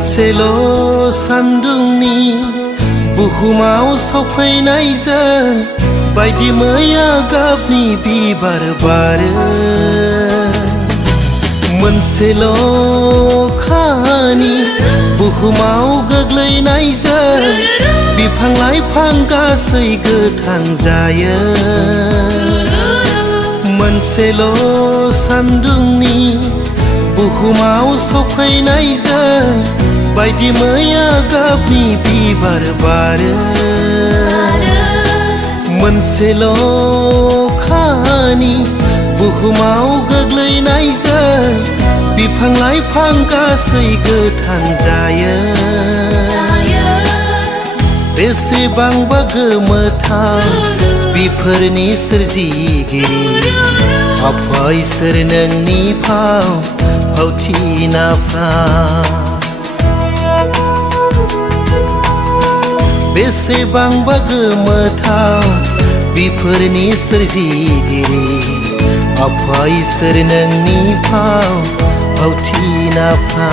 मोनसेल' सान्दुंनि बुहुमाव सफैनायजों बायदि मैया गाबनि बिबार बारो। मोनसेल' अखानि बुहुमाव गोग्लैनायजों बिफां लाइफां गासै गोथां जायो। मोनसेल' सान्दुंनि बुहुमाव सफैनायजों बायदि मैया गाबनि बिबार बारो। मोनसेल' अखानि बुहुमाव गोग्लैनायजों बिफां लाइफां गासै गोथां जायो। बेसेबांबा गोमोथाव बिफोरनि सोरजिगिरि आफा इसोर नोंनि फावथिनाफ्रा। बेसेबांबा गोमोथाव बिफोरनि सोरजिगिरि आफा इसोर नोंनि फावथिनाफ्रा।